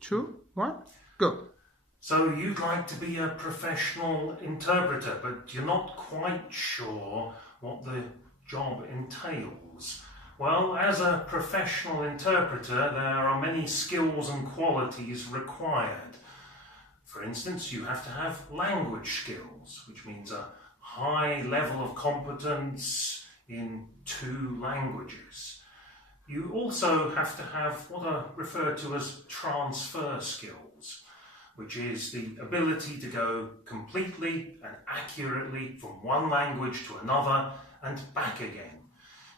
2, 1, go. So you'd like to be a professional interpreter, but you're not quite sure what the job entails. Well, as a professional interpreter, there are many skills and qualities required. For instance, you have to have language skills, which means a high level of competence in 2 languages. You also have to have what are referred to as transfer skills, which is the ability to go completely and accurately from one language to another and back again.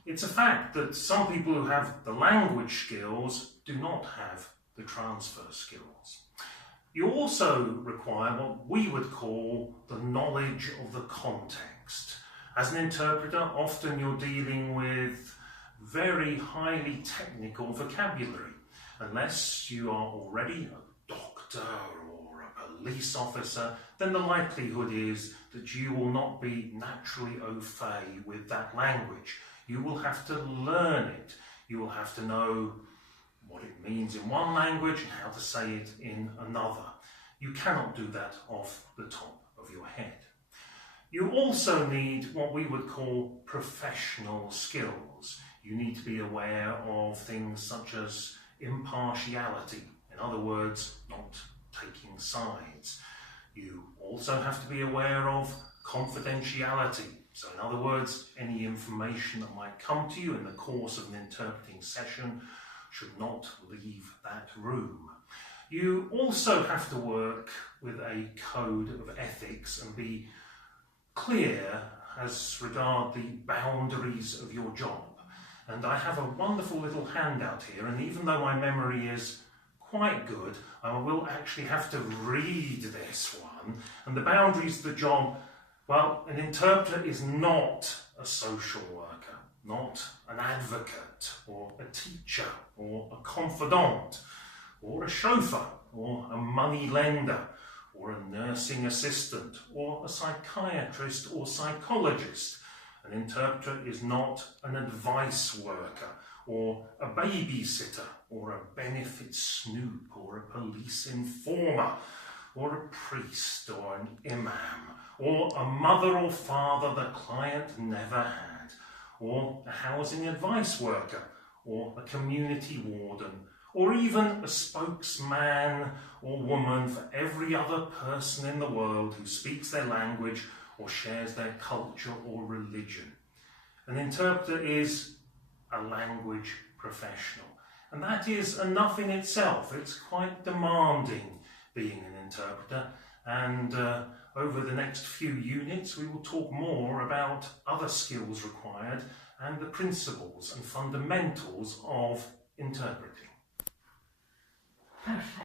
It's a fact that some people who have the language skills do not have the transfer skills. You also require what we would call the knowledge of the context. As an interpreter, often you're dealing with very highly technical vocabulary. Unless you are already a doctor or a police officer, then the likelihood is that you will not be naturally au fait with that language. You will have to learn it. You will have to know what it means in one language and how to say it in another. You cannot do that off the top of your head. You also need what we would call professional skills. You need to be aware of things such as impartiality. In other words, not taking sides. You also have to be aware of confidentiality. So in other words, any information that might come to you in the course of an interpreting session should not leave that room. You also have to work with a code of ethics and be clear as regard the boundaries of your job. And I have a wonderful little handout here, and even though my memory is quite good, I will actually have to read this one. And the boundaries of the job, well, an interpreter is not a social worker, not an advocate, or a teacher, or a confidant, or a chauffeur, or a money lender, or a nursing assistant, or a psychiatrist or psychologist. An interpreter is not an advice worker, or a babysitter, or a benefit snoop, or a police informer, or a priest, or an imam, or a mother or father the client never had, or a housing advice worker, or a community warden, or even a spokesman or woman for every other person in the world who speaks their language or shares their culture or religion. An interpreter is a language professional, and that is enough in itself. It's quite demanding being an interpreter, and over the next few units we will talk more about other skills required and the principles and fundamentals of interpreting. Perfect.